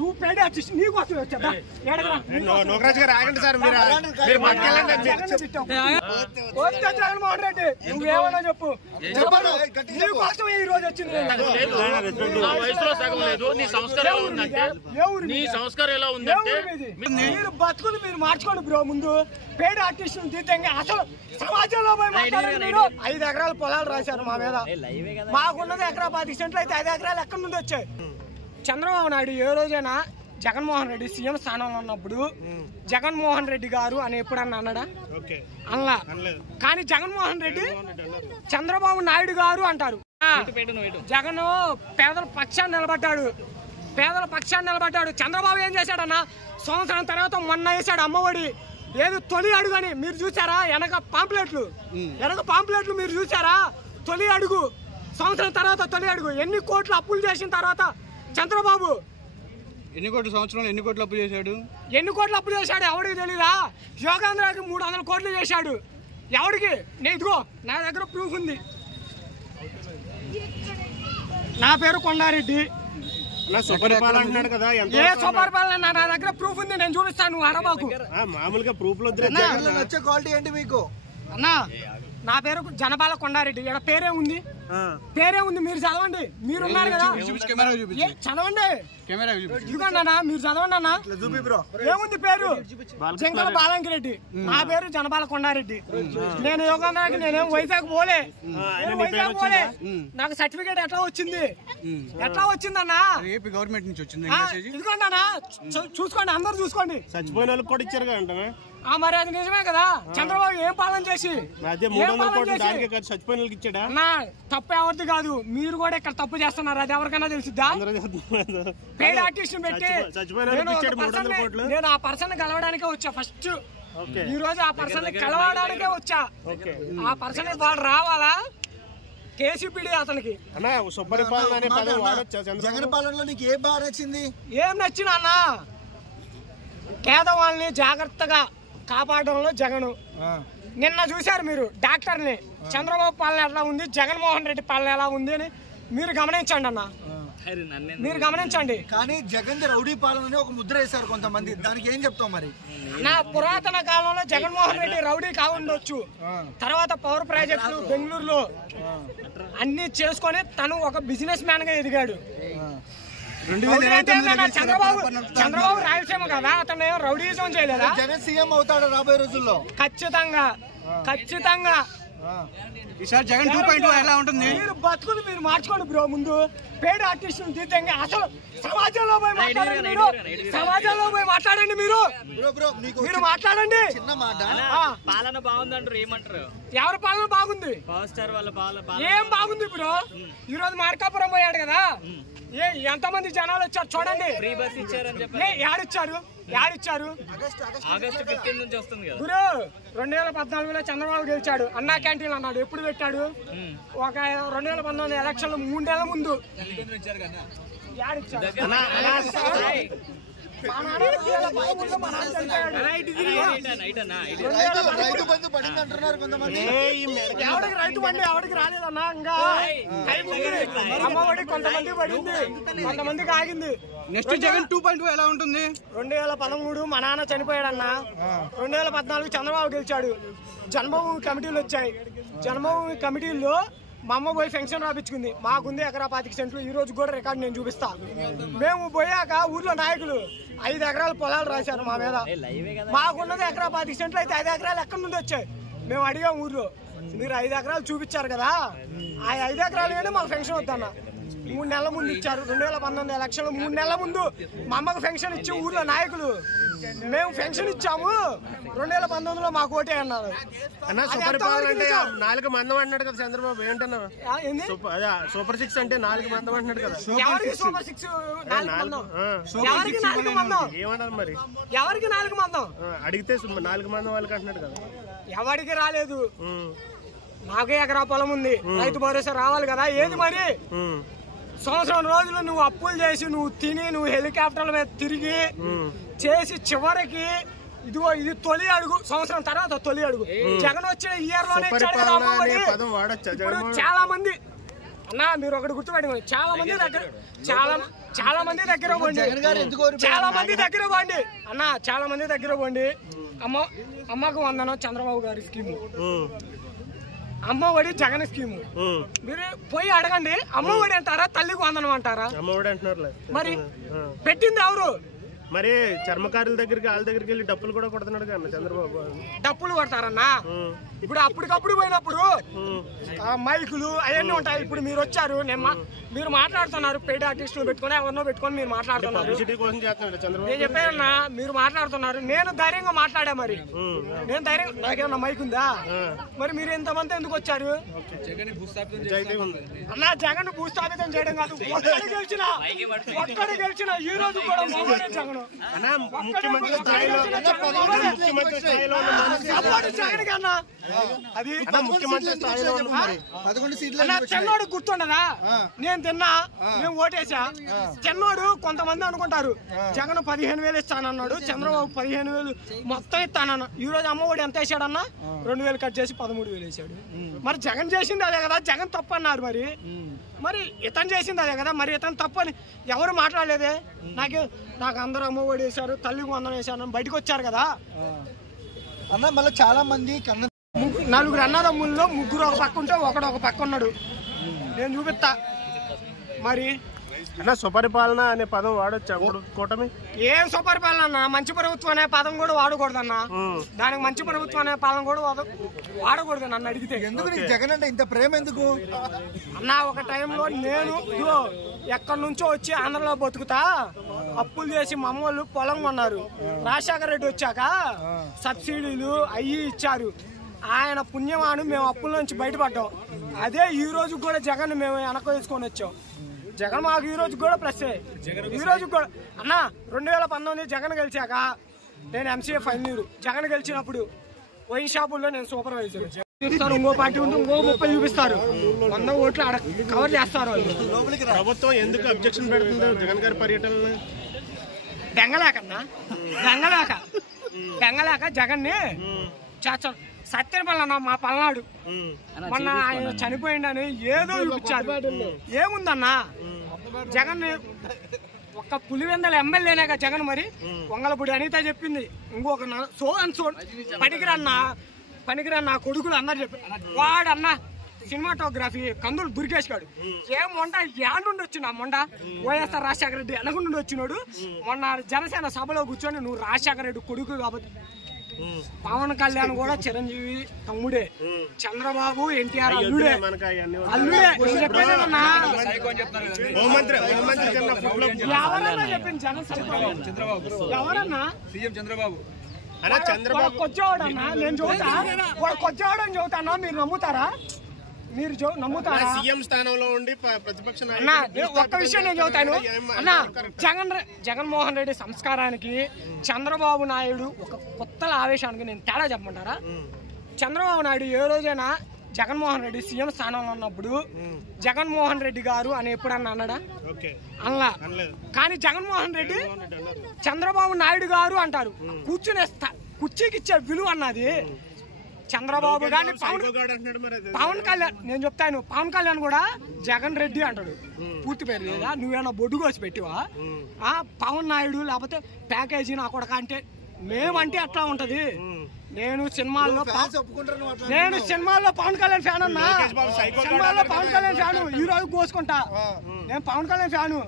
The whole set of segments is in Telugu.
నువ్వు పేడ ఆర్టిస్ట్ నీకోసం వచ్చా నోకరాజ్ గారు ఆగండి సార్. జగన్మోహన్ రెడ్డి నువ్వేమన్నా చెప్పు నీకోసం ఈ రోజు వచ్చింది. మీరు బతుకులు మీరు మార్చుకోండి బ్రో. ముందు పేడ ఆర్టిస్ట్ తీర్థంగా అసలు సమాజంలో పోయి మాట్లాడండి. మీరు 5 ఎకరాల పొలాలు రాశారు మా మీద. మాకున్నది ఎకరా 10 సెంట్లు అయితే 5 ఎకరాలు ఎక్కడి నుండి వచ్చాయి? చంద్రబాబు నాయుడు ఏ రోజైనా జగన్మోహన్ రెడ్డి సీఎం స్థానంలో ఉన్నప్పుడు జగన్మోహన్ రెడ్డి గారు అని ఎప్పుడన్నా అన్నాడా? అలా. కానీ జగన్మోహన్ రెడ్డి చంద్రబాబు నాయుడు గారు అంటారు. జగన్ పేదల పక్షాన్ని నిలబడ్డాడు. చంద్రబాబు ఏం చేశాడన్న? సంవత్సరం తర్వాత మొన్న వేసాడు అమ్మఒడి. ఏది తొలి అడుగు అని మీరు చూసారా? వెనక పాంప్లెట్లు మీరు చూసారా? తొలి అడుగు, సంవత్సరం తర్వాత తొలి అడుగు. ఎన్ని కోట్లు అప్పులు చేసిన తర్వాత చంద్రబాబు ఎన్ని కోట్ల సంవత్సరంలో ఎన్ని కోట్లు అప్పు చేశాడు? ఎవడికి తెలీదా? యోగాంధ్రాకి 300 కోట్లు చేశాడు. ఎవడికి? ఇదిగో నా దగ్గర ప్రూఫ్ ఉంది. నా పేరు కొండారెడ్డి. ఏ సూపర్ పాలన నా దగ్గర ప్రూఫ్ ఉంది, నేను చూపిస్తాను. నువ్వు అడబాకు. మామూలుగా ప్రూఫ్ లో వచ్చే క్వాలిటీ ఏంటి మీకు? అన్నా నా పేరు జనపాల కొండారెడ్డి. ఇక్కడ పేరే ఉంది. మీరు చదవండి. మీరున్నారు కదా, చదవండి. ఇదిగోండి అన్న, మీరు చదవండి అన్న. ఏముంది పేరు? జంగల బాలంకిరెడ్డి. నా పేరు జనపాల కొండారెడ్డి. నేను యోగాంధ్రాకి నేనేం వైజాగ్ పోలే. నాకు సర్టిఫికేట్ ఎట్లా వచ్చిందన్నా? ఏపీ గవర్నమెంట్ నుంచి వచ్చింది. ఇదిగోండి అన్న, చూసుకోండి, అందరు చూసుకోండి. చచ్చిపోయిన వాళ్ళకి కూడా ఇచ్చారు కదా. మరి అది నిజమే కదా. చంద్రబాబు ఏం పాలన చేసి చచ్చిపోయిన ఇచ్చాడా? తప్పు ఎవరిది కాదు. మీరు కూడా ఇక్కడ తప్పు చేస్తున్నారు. అది ఎవరికైనా తెలిసిద్దా? పేడ్ ఆర్టిస్ట్ పెట్టి నేను ఆ పర్సన్ కలవడానికే వచ్చా. ఫస్ట్ ఈ రోజు ఆ పర్సన్ కలవడానికే వచ్చా. ఆ పర్సన్ వాడు రావాలా? కేసీపీడీ అతనికి. జగన్ పాలనలో నీకు ఏ బాగా నచ్చింది? ఏం నచ్చింది అన్న? పేదవాళ్ళని జాగ్రత్తగా కాపాడడంలో జగన్. నిన్న చూశారు మీరు డాక్టర్ని. చంద్రబాబు పాలన ఎలా ఉంది, జగన్మోహన్ రెడ్డి పాలన ఎలా ఉంది అని మీరు గమనించండి అన్న. కానీ జగన్ రౌడీ పాలన ఒక ముద్ర వేశారు కొంతమంది. దానికి ఏం చెప్తావు మరి? నా పురాతన కాలంలో జగన్మోహన్ రెడ్డి రౌడీ కావుండొచ్చు. తర్వాత పవర్ ప్రాజెక్టులు బెంగళూరులో అన్ని చేసుకొని తను ఒక బిజినెస్ మ్యాన్ గా ఎదిగాడు. చంద్రబాబు రాయలసీమ కదా, అతను ఏమో రౌడీజం చేయలేదా? జగన్ సీఎం అవుతాడు రాబోయే రోజుల్లో. ఖచ్చితంగా. ఈసారి జగన్ 2.2 ఎలా ఉంటుంది? మీరు బతుకులు మీరు మార్చుకోండి బ్రో. ముందు పేడ ఆర్టిస్ట్ తీర్థంగా అసలు సమాజంలో పోయి మాట్లాడండి. మీరు మాట్లాడండి. చిన్న మాట, పాలన బాగుందంటారు, ఏమంటారు? ఎవరి పాలన బాగుంది? ఏం బాగుంది బ్రో? ఈ రోజు మార్కాపురం పోయాడు కదా, ఎంతమంది జనాలు వచ్చారు చూడండి. ఫ్రీ బస్ ఇచ్చారని చెప్పి యాడిచ్చారు? ఆగస్టు 15 నుంచి వస్తుంది కదా గురు. 2014లో చంద్రబాబు గెలిచాడు. అన్నా క్యాంటీన్ అన్నాడు. ఎప్పుడు పెట్టాడు? ఒక 2019 ఎలక్షన్లు 3 నెలల ముందు. ఎవరికి రైతు బండి ఎవరికి రాలేదన్నా. ఇంకా అమ్మఒడి కొంతమంది పడింది, కొంతమందికి ఆగింది. నెక్స్ట్ జగన్ 2.2 ఎలా ఉంటుంది? 2013 మా నాన్న చనిపోయాడన్నా. 2014 చంద్రబాబు గెలిచాడు. జన్మభూమి కమిటీలు వచ్చాయి. జన్మభూమి కమిటీల్లో మా అమ్మ పోయి ఫెన్షన్ రాపించుకుంది. మాకుంది ఎకరా 25 సెంట్లు. ఈ రోజు కూడా రికార్డు నేను చూపిస్తా. మేము పోయాక ఊర్లో నాయకులు 5 ఎకరాల పొలాలు రాశారు మా మీద. మాకున్నది ఎకరా 10 సెంట్లు అయితే 5 ఎకరాలు ఎక్కడి నుండి వచ్చాయి? మేము అడిగాం ఊర్లో. మీరు 5 ఎకరాలు చూపించారు కదా, ఆ 5 ఎకరాలు కానీ మాకు ఫెన్షన్ వద్దన్న. 3 నెలల ముందు ఇచ్చారు. 2019 ఎలక్షన్లు 3 నెలల ముందు మా అమ్మకు ఫెన్షన్ ఇచ్చి ఊర్లో నాయకులు మేము ఫెన్షన్ ఇచ్చాము. 2019లో మాకు ఓటే అన్నారు. నాలుగు మందం అంటున్నాడు కదా చంద్రబాబు. ఏంటన్నా సూపర్ 6 అంటే 4 మందం అంటున్నాడు కదా. ఎవరికి సూపర్ 6? ఎవరికి 4 మందం? ఏమన్నారు మరి? ఎవరికి 4 మందం అడిగితే 4 మందం వాళ్ళకి అంటున్నాడు కదా. ఎవరికి రాలేదు. నాకే ఎకరా పొలం ఉంది. రైతు భరోసా రావాలి కదా. ఏది మరి? సంవత్సరం రోజులు నువ్వు అప్పులు చేసి నువ్వు తిని నువ్వు హెలికాప్టర్ల మీద తిరిగి చేసి చివరికి ఇదిగో ఇది తొలి అడుగు. సంవత్సరం తర్వాత తొలి అడుగు. జగన్ వచ్చిన ఇయర్ లోనే చాలా మంది అన్నా మీరు ఒకటి గుర్తుపెట్టుకోండి. చాలా మంది దగ్గర చాలా మంది దగ్గర పోండి, చాలా మంది దగ్గర పోండి అన్న, చాలా మంది దగ్గర పోండి. అమ్మకు వందనం చంద్రబాబు గారి స్కీము, అమ్మ ఒడి జగన్ స్కీము. మీరు పోయి అడగండి, అమ్మ ఒడి అంటారా తల్లికి వందనం అంటారా? మరి పెట్టింది ఎవరు? మరి చర్మకారుల దగ్గరికి వాళ్ళ దగ్గరికి వెళ్ళి డప్పులు కూడా కొడుతున్నాడు కదా చంద్రబాబు. డప్పులు కొడతారన్నా? ఇప్పుడు అప్పటికప్పుడు పోయినప్పుడు మైకులు అవన్నీ ఉంటాయి. ఇప్పుడు మీరు వచ్చారు, మీరు మాట్లాడుతున్నారు, పెయిడ్ ఆర్టిస్టులు పెట్టుకుని ఎవరినో పెట్టుకొని మీరు మాట్లాడుతున్నారు. నేను చెప్పానన్నా, మీరు మాట్లాడుతున్నారు, నేను ధైర్యంగా మాట్లాడా. మరి నేను ధైర్యం, నాకేమన్నా మైక్ ఉందా? మరి మీరు ఇంతమంది ఎందుకు వచ్చారు అన్నా? జగన్ భూస్థాపితం చేయడం కాదు, ఒక్కడే గెలిచిన ఈ రోజు కూడా జగన్ ముఖ్యమంత్రి స్థాయిలో అది ముఖ్యమంత్రి స్థాయిలో చెన్నోడు గుర్తుండదా? నేను తిన్నా, నేను ఓటేసా. చెన్నోడు కొంతమంది అనుకుంటారు జగన్ 15,000 ఇస్తానన్నాడు, చంద్రబాబు 15,000 మొత్తం ఇస్తానన్నా. ఈ రోజు అమ్మఒడి ఎంత వేసాడన్నా? 2,000 కట్ చేసి 13,000 వేసాడు. మరి జగన్ చేసింది అదే కదా, జగన్ తప్పు అన్నారు. మరి ఇతను చేసింది అదే కదా, మరి ఇతను తప్పు అని ఎవరు మాట్లాడలేదే. నాకు అందరూ అమ్మఒడి వేశారు, తల్లికి వందనం వేశారు, బయటకు వచ్చారు కదా అన్న. మళ్ళీ చాలా మంది 4 అన్నదమ్ముల్లో 3 ఒక పక్క ఉంటే ఒకడు ఒక పక్క ఉన్నాడు. నేను చూపిస్తా. మరి సుపరిపాలన అనే పదం వాడొచ్చు అప్పుడు కూటమి? ఏం సుపరిపాలన అన్న? మంచి ప్రభుత్వం అనే పదం కూడా వాడకూడదన్న. దానికి మంచి ప్రభుత్వం అనే పదం కూడా వాడకూడదు నన్ను అడిగితే. ఎందుకు జగన్ అంటే ఇంత ప్రేమ ఎందుకు అన్న? ఒక టైంలో నేను ఎక్కడి నుంచో వచ్చి ఆంధ్రలో బతుకుతా, అప్పులు చేసి మా అమ్మ వాళ్ళు పొలం కొన్నారు. రాజశేఖర రెడ్డి వచ్చాక సబ్సిడీలు అయ్యి ఇచ్చారు. ఆయన పుణ్యమాను మేము అప్పుల నుంచి బయటపడ్డాం. అదే ఈ రోజు కూడా జగన్ మేము వెనక వేసుకొని వచ్చాం. జగన్ మాకు ఈ రోజు కూడా ప్లస్. ఈ రోజు కూడా అన్న 2019 జగన్ గెలిచాక నేను ఎంసీఏ ఫైనల్ ఇయర్. జగన్ గెలిచినప్పుడు వైన్ షాపుల్లో నేను సూపర్వైజర్ చూపిస్తారు, ఇంకో పార్టీ ఉంటే ఇంకో 30 చూపిస్తారు, 100 ఓట్లు కవర్ చేస్తారు వాళ్ళు. ప్రభుత్వం ఎందుకు అబ్జెక్షన్ పెడుతుందో జగన్ గారి పర్యటన? బెంగలేకన్నా, బెంగలేక జగన్ ని చేస్తాం. సత్యనపల్లి మా పల్నాడు మొన్న ఆయన చనిపోయిందని ఏదో చూపించారు. ఏముందన్నా జగన్ ఒక్క పులివెందల ఎమ్మెల్యేనేగా జగన్. మరి వంగలపూడి అనిత చెప్పింది, ఇంకొక పనికిరన్నా కొడుకులు అందరు చెప్పారు. వాడన్నా సినిమాటోగ్రఫీ కందులు దుర్గేష్ గాడు ఏం మొండ నుండి వచ్చిన మొండ వైఎస్ఆర్ రాజశేఖర రెడ్డి వెనక వచ్చినాడు. మొన్న జనసేన సభలో కూర్చొని నువ్వు రాజశేఖర రెడ్డి కొడుకు కాబట్టి, పవన్ కళ్యాణ్ కూడా చిరంజీవి తమ్ముడే, చంద్రబాబు ఎన్టీఆర్ అల్లుడే. చెప్పానన్నా ఎవరన్నా చెప్పింది ఎవరన్నా కొచ్చేవాడన్నా? నేను చూసా వాడు కొచ్చేవాడని చెబుతానా? మీరు నమ్ముతారా? మీరు నమ్ముతారా? సీఎం స్థానంలో ఉండి ప్రతిపక్ష ఒక్క విషయం నేను చెబుతాను అన్నా. జగన్మోహన్ రెడ్డి సంస్కారానికి చంద్రబాబు నాయుడు ఒక కొత్తల ఆవేశానికి నేను తేడా చెప్పమంటారా? చంద్రబాబు నాయుడు ఏ రోజైనా జగన్మోహన్ రెడ్డి సీఎం స్థానంలో ఉన్నప్పుడు జగన్మోహన్ రెడ్డి గారు అని ఎప్పుడన్నా అన్నాడా? అలా. కానీ జగన్మోహన్ రెడ్డి చంద్రబాబు నాయుడు గారు అంటారు. కుర్చీకి ఇచ్చే విలువ అన్నది చంద్రబాబు గాని పవన్ కళ్యాణ్. నేను చెప్తాను, పవన్ కళ్యాణ్ కూడా జగన్ రెడ్డి అంటాడు. పూర్తి పేరు లేదా? నువ్వేనా బొడ్డు కోసి పెట్టివా? పవన్ నాయుడు లేకపోతే ప్యాకేజీ నా కొడక అంటే మేమంటే అట్లా ఉంటది. నేను సినిమాల్లో పవన్ కళ్యాణ్ ఫ్యాన్ అన్నా. సినిమాల్లో పవన్ కళ్యాణ్ ఫ్యాను, ఈ రోజు కోసుకుంటా. నేను పవన్ కళ్యాణ్ ఫ్యాను.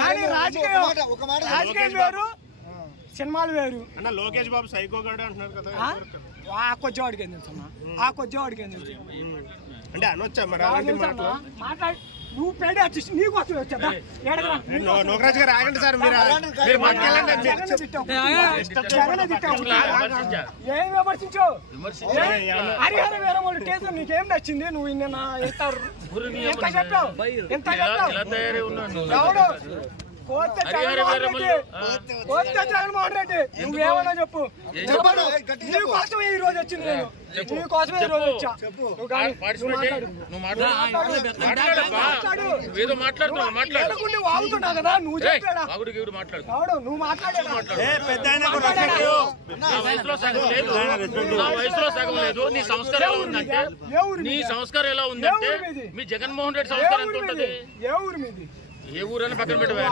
కానీ రాజకీయం వేరు, సినిమాలు వేరు. అన్న లోకేష్ బాబు సైకో గాడు అంటున్నారు కదా, ఆ కొద్దివాడికి ఏం తెలుసు అన్న? ఆ కొద్దివాడికి ఏం తెలుసు అంటే అనొచ్చా మరి? మాట్లాడి నువ్వు పేడ నీకోసం వచ్చా? నోకరాజు గారు ఆగండి సార్, మీరు ఏం విమర్శించు? హరిహర వీరమల్లు కేసు నీకేం నచ్చింది? నువ్వు నిన్న ఎంత చెప్పావు? ఎవడు కోర్త జగన్మోహన్ రెడ్డి నువ్వేమన్నా చెప్పు. నీకోసమే ఈ రోజు వచ్చింది, నేను నీకోసమే ఈ రోజు వచ్చా. నువ్వు వాగుతున్నావు కదా, నువ్వు చెప్పాడా? నువ్వు మాట్లాడేది నీ సంస్కారం ఎలా ఉందంటే మీ జగన్మోహన్ రెడ్డి సంస్కారం ఎంత ఉంటది? ఏ ఊరు మీది? ఏ ఊరని పక్కన పెట్టవా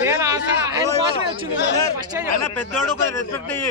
నేను అసలు ఆయన కోసమే వచ్చింది ఫస్ట్ పెద్దోడు రెస్పెక్ట్